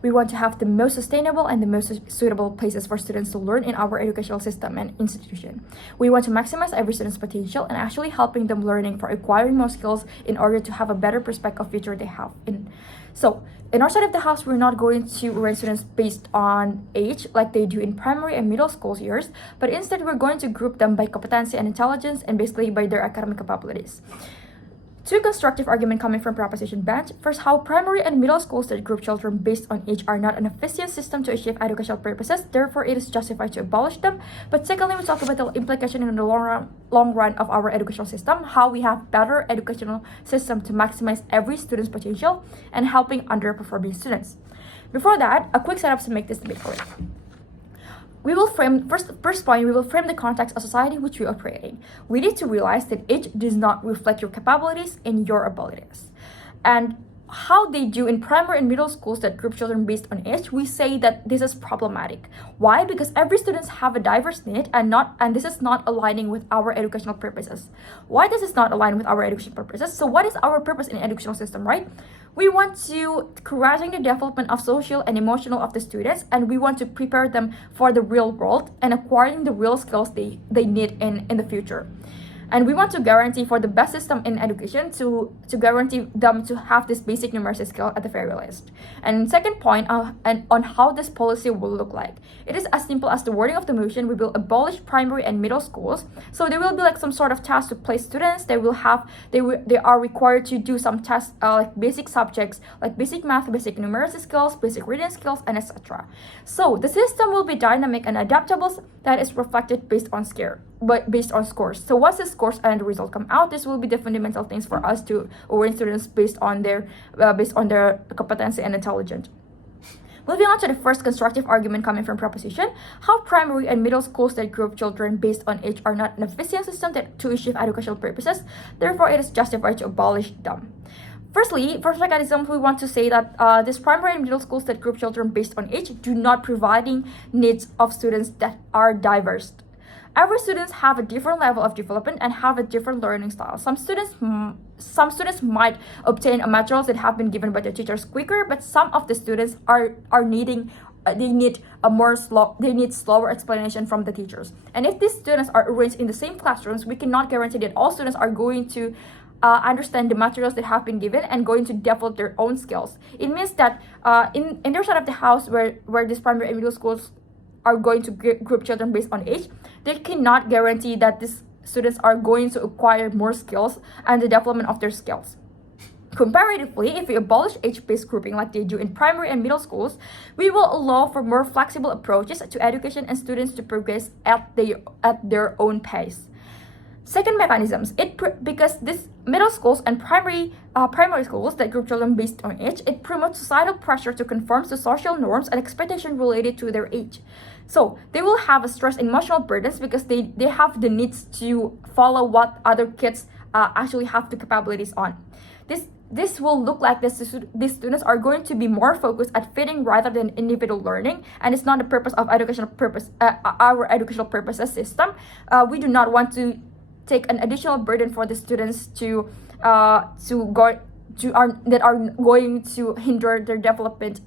We want to have the most sustainable and the most suitable places for students to learn in our educational system and institution. We want to maximize every student's potential and actually helping them learning for acquiring more skills in order to have a better perspective of future they have. So in our side of the house, we're not going to rank students based on age like they do in primary and middle school years, but instead we're going to group them by competency and intelligence and basically by their academic capabilities. Two constructive arguments coming from proposition bench. First, how primary and middle school study group children based on age are not an efficient system to achieve educational purposes, therefore it is justified to abolish them. But secondly, we talk about the implication in the long run of our educational system, how we have better educational system to maximize every student's potential and helping underperforming students. Before that, a quick setup to make this debate correct. We will frame first point. We will frame the context of society which we operate in. We need to realize that age does not reflect your capabilities and your abilities, and how they do in primary and middle schools that group children based on age. We say that this is problematic. Why? Because every students have a diverse need and this is not aligning with our educational purposes. Why does this not align with our educational purposes? So what is our purpose in the educational system, right? We want to encouraging the development of social and emotional of the students, and we want to prepare them for the real world and acquiring the real skills they need in the future. And we want to guarantee for the best system in education to guarantee them to have this basic numeracy skill at the very least. And second point, and on how this policy will look like. It is as simple as the wording of the motion. We will abolish primary and middle schools. So there will be like some sort of task to place students. They are required to do some tests like basic subjects like basic math, basic numeracy skills, basic reading skills, and etc. So the system will be dynamic and adaptable that is reflected based on scores. So once the scores and the result come out, this will be the fundamental things for us to orient students based on their competency and intelligence. Moving on to the first constructive argument coming from proposition, how primary and middle school state group children based on age are not an efficient system to achieve educational purposes, therefore it is justified to abolish them. Firstly, for mechanism, we want to say that this primary and middle school state group children based on age do not providing needs of students that are diverse. Every students have a different level of development and have a different learning style. Some students might obtain materials that have been given by the teachers quicker, but some of the students are needing they need slower explanation from the teachers. And if these students are arranged in the same classrooms, we cannot guarantee that all students are going to understand the materials that have been given and going to develop their own skills. It means that in their side of the house where these primary and middle schools are going to group children based on age, they cannot guarantee that these students are going to acquire more skills and the development of their skills. Comparatively, if we abolish age-based grouping like they do in primary and middle schools, we will allow for more flexible approaches to education and students to progress at their own pace. Second mechanisms, because this middle schools and primary schools that group children based on age, it promotes societal pressure to conform to social norms and expectations related to their age. So they will have a stress and emotional burdens because they have the needs to follow what other kids actually have the capabilities on. This will look like these students are going to be more focused at fitting rather than individual learning, and it's not the purpose of our educational purposes system. We do not want to take an additional burden for the students that are going to hinder their development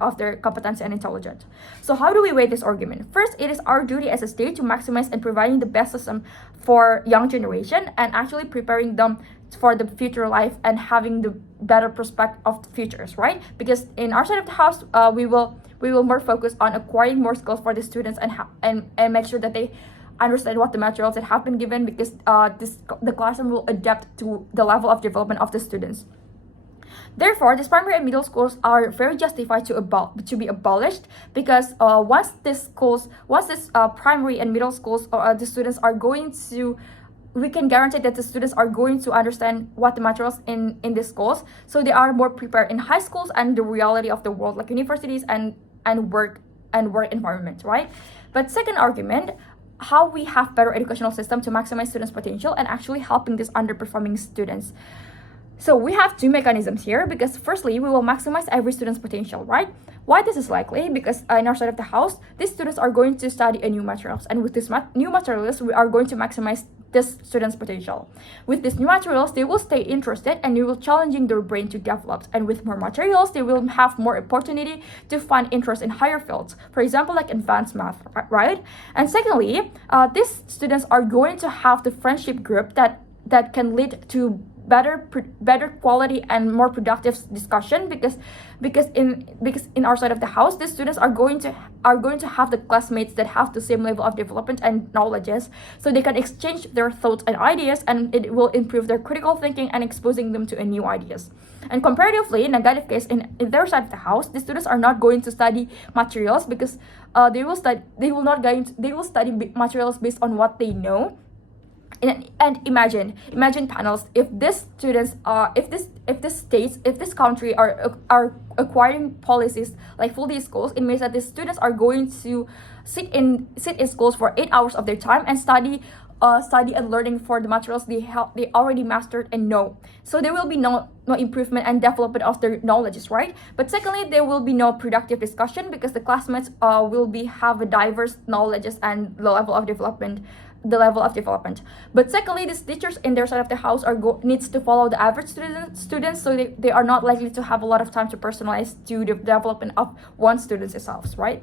of their competency and intelligence. So how do we weigh this argument? First, it is our duty as a state to maximize and providing the best system for young generation and actually preparing them for the future life and having the better perspective of the futures, right? Because in our side of the house, we will more focus on acquiring more skills for the students and make sure that they understand what the materials that have been given, because the classroom will adapt to the level of development of the students. Therefore, these primary and middle schools are very justified to be abolished, because once this primary and middle schools the students are going to, we can guarantee that the students are going to understand what the materials in these schools, so they are more prepared in high schools and the reality of the world like universities and work environment, right? But second argument, how we have better educational system to maximize students' potential and actually helping these underperforming students. So we have two mechanisms here, because firstly, we will maximize every student's potential, right? Why this is likely? Because in our side of the house, these students are going to study a new materials, and with this new materials, we are going to maximize this student's potential. With these new materials, they will stay interested and it will challenging their brain to develop. And with more materials, they will have more opportunity to find interest in higher fields. For example, like advanced math, right? And secondly, these students are going to have the friendship group that can lead to better quality and more productive discussion, because in our side of the house, these students are going to have the classmates that have the same level of development and knowledges, so they can exchange their thoughts and ideas, and it will improve their critical thinking and exposing them to new ideas. And comparatively, in negative case, in their side of the house, the students are not going to study materials because they will study materials based on what they know. And imagine panels, if this country are acquiring policies like full day schools, it means that the students are going to sit in schools for 8 hours of their time and study and learning for the materials they already mastered and know. So there will be no improvement and development of their knowledges, right? But secondly, there will be no productive discussion because the classmates will have a diverse knowledges and the level of development. But secondly, these teachers in their side of the house needs to follow the average students, so they are not likely to have a lot of time to personalize to the development of one student itself, right?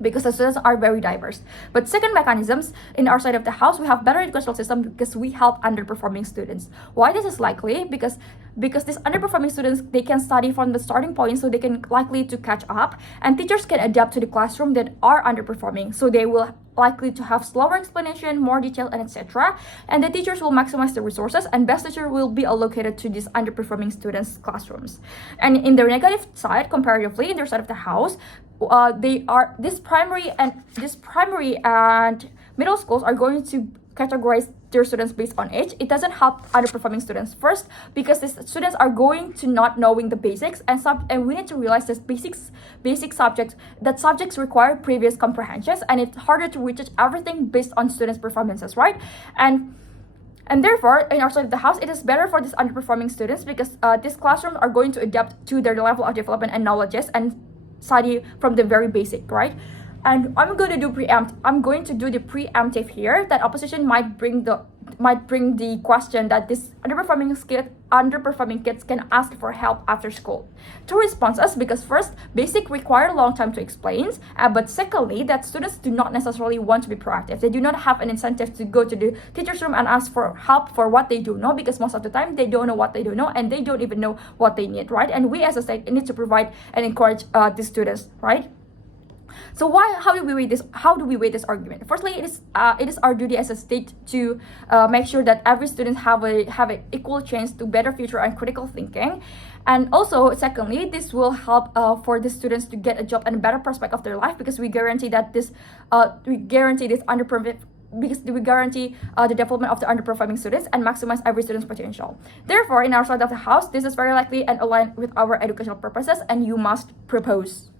Because the students are very diverse. But second mechanisms, in our side of the house, we have better educational system because we help underperforming students. Why this is likely? Because these underperforming students, they can study from the starting point, so they can likely to catch up, and teachers can adapt to the classroom that are underperforming, so they will likely to have slower explanation, more detail, and etc. And the teachers will maximize the resources, and best teacher will be allocated to these underperforming students' classrooms. And in the negative side, comparatively, in their side of the house, this primary and middle schools are going to categorize their students based on age. It doesn't help underperforming students first because the students are going to not knowing the basics, and we need to realize that basic subjects require previous comprehensions, and it's harder to reach everything based on students' performances, right? And therefore, in our side of the house, it is better for these underperforming students because these classrooms are going to adapt to their level of development and knowledges and study from the very basic, right? And I'm going to do the preemptive here, that opposition might bring the question that this underperforming kids can ask for help after school. Two responses, because first, basic require a long time to explain, but secondly, that students do not necessarily want to be proactive. They do not have an incentive to go to the teacher's room and ask for help for what they do know, because most of the time they don't know what they don't know, and they don't even know what they need, right? And we as a state need to provide and encourage these students, right? So how do we weigh this argument? Firstly, it is our duty as a state to make sure that every student have an equal chance to better future and critical thinking. And also, secondly, this will help for the students to get a job and a better prospect of their life, because we guarantee that we guarantee the development of the underperforming students and maximize every student's potential. Therefore, in our side of the house, this is very likely and aligned with our educational purposes, and you must propose.